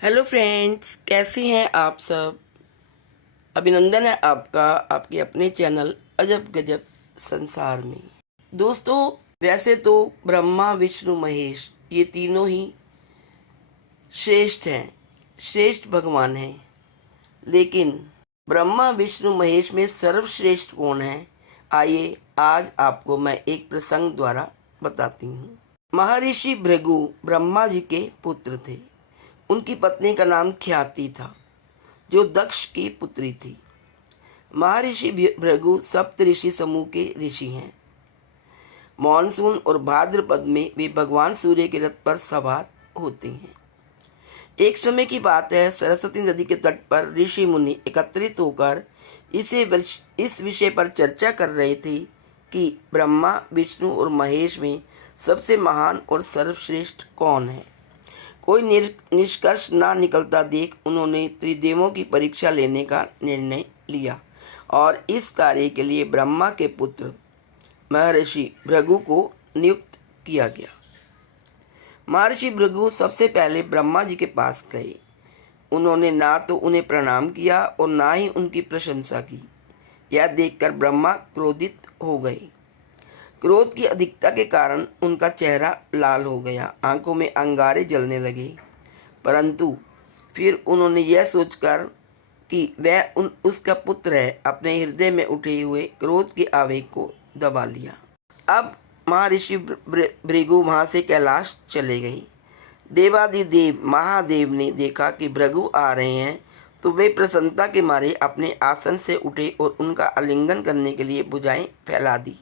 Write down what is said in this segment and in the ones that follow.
Hello friends, कैसे हैं आप सब। अभिनंदन है आपका आपके अपने चैनल अजब गजब संसार में। दोस्तों, वैसे तो ब्रह्मा विष्णु महेश ये तीनों ही श्रेष्ठ हैं, श्रेष्ठ भगवान हैं। लेकिन ब्रह्मा विष्णु महेश में सर्वश्रेष्ठ कौन है, आइए आज आपको मैं एक प्रसंग द्वारा बताती हूँ। महर्षि भृगु ब्रह्मा जी के पुत्र थे। उनकी पत्नी का नाम ख्याति था, जो दक्ष की पुत्री थी। महर्षि भृगु सप्त ऋषि समूह के ऋषि हैं। मानसून और भाद्रपद में वे भगवान सूर्य के रथ पर सवार होते हैं। एक समय की बात है, सरस्वती नदी के तट पर ऋषि मुनि एकत्रित होकर इस विषय पर चर्चा कर रहे थे कि ब्रह्मा विष्णु और महेश में सबसे महान और सर्वश्रेष्ठ कौन है। कोई निष्कर्ष ना निकलता देख उन्होंने त्रिदेवों की परीक्षा लेने का निर्णय लिया और इस कार्य के लिए ब्रह्मा के पुत्र महर्षि भृगु को नियुक्त किया गया। महर्षि भृगु सबसे पहले ब्रह्मा जी के पास गए। उन्होंने ना तो उन्हें प्रणाम किया और ना ही उनकी प्रशंसा की। यह देखकर ब्रह्मा क्रोधित हो गए। क्रोध की अधिकता के कारण उनका चेहरा लाल हो गया, आंखों में अंगारे जलने लगे। परंतु फिर उन्होंने यह सोचकर कि वह उसका पुत्र है, अपने हृदय में उठे हुए क्रोध के आवेग को दबा लिया। अब महर्षि भृगु वहाँ से कैलाश चले गए। देवादिदेव महादेव ने देखा कि भृगु आ रहे हैं, तो वे प्रसन्नता के मारे अपने आसन से उठे और उनका आलिंगन करने के लिए भुजाएं फैला दी।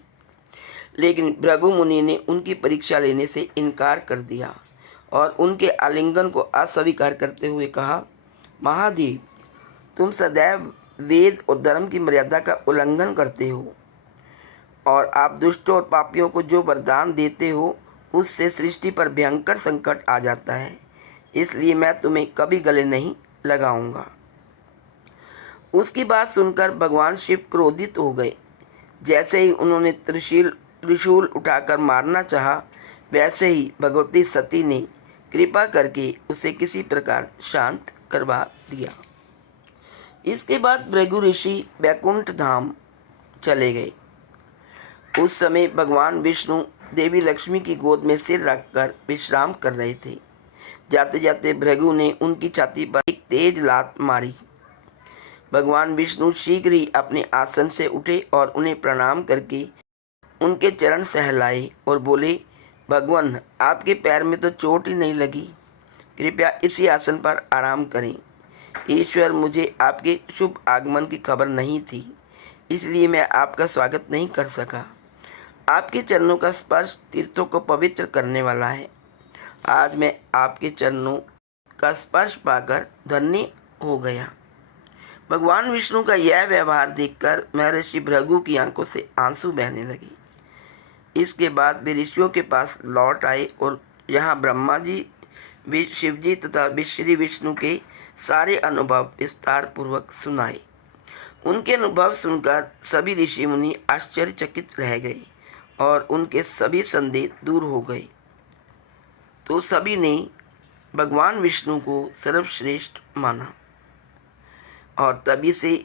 लेकिन भृगु मुनि ने उनकी परीक्षा लेने से इनकार कर दिया और उनके आलिंगन को अस्वीकार करते हुए कहा, महादेव, तुम सदैव वेद और धर्म की मर्यादा का उल्लंघन करते हो और आप दुष्टों और पापियों को जो वरदान देते हो उससे सृष्टि पर भयंकर संकट आ जाता है, इसलिए मैं तुम्हें कभी गले नहीं लगाऊंगा। उसकी बात सुनकर भगवान शिव क्रोधित हो गए। जैसे ही उन्होंने त्रिशूल उठाकर मारना चाहा, वैसे ही भगवती सती ने कृपा करके उसे किसी प्रकार शांत करवा दिया। इसके बाद भृगु ऋषि वैकुंठ धाम चले गए। उस समय भगवान विष्णु देवी लक्ष्मी की गोद में सिर रखकर विश्राम कर रहे थे। जाते जाते भृगु ने उनकी छाती पर एक तेज लात मारी। भगवान विष्णु शीघ्र ही अपने आसन से उठे और उन्हें प्रणाम करके उनके चरण सहलाए और बोले, भगवान, आपके पैर में तो चोट ही नहीं लगी, कृपया इसी आसन पर आराम करें। ईश्वर, मुझे आपके शुभ आगमन की खबर नहीं थी, इसलिए मैं आपका स्वागत नहीं कर सका। आपके चरणों का स्पर्श तीर्थों को पवित्र करने वाला है। आज मैं आपके चरणों का स्पर्श पाकर धन्य हो गया। भगवान विष्णु का यह व्यवहार देखकर महर्षि भृगु की आंखों से आंसू बहने लगे। इसके बाद वे ऋषियों के पास लौट आए और यहाँ ब्रह्मा जी, शिव जी तथा श्री विष्णु के सारे अनुभव विस्तार पूर्वक सुनाए। उनके अनुभव सुनकर सभी ऋषि मुनि आश्चर्यचकित रह गए और उनके सभी संदेह दूर हो गए। तो सभी ने भगवान विष्णु को सर्वश्रेष्ठ माना और तभी से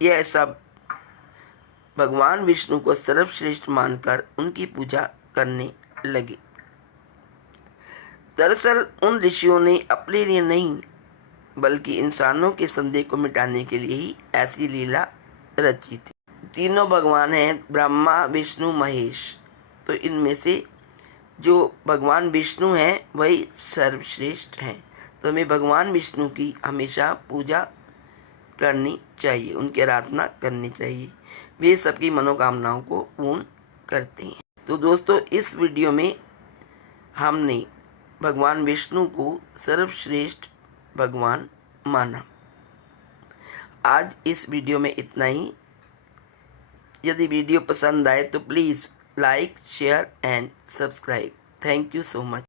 यह सब भगवान विष्णु को सर्वश्रेष्ठ मानकर उनकी पूजा करने लगे। दरअसल उन ऋषियों ने अपने लिए नहीं बल्कि इंसानों के संदेह को मिटाने के लिए ही ऐसी लीला रची थी। तीनों भगवान हैं ब्रह्मा विष्णु महेश। तो इनमें से जो भगवान विष्णु हैं वही सर्वश्रेष्ठ हैं। तो हमें भगवान विष्णु की हमेशा पूजा करनी चाहिए, उनकी आराधना करनी चाहिए। वे सबकी मनोकामनाओं को पूर्ण करते हैं। तो दोस्तों, इस वीडियो में हमने भगवान विष्णु को सर्वश्रेष्ठ भगवान माना। आज इस वीडियो में इतना ही। यदि वीडियो पसंद आए तो please like, share and subscribe. Thank you so much.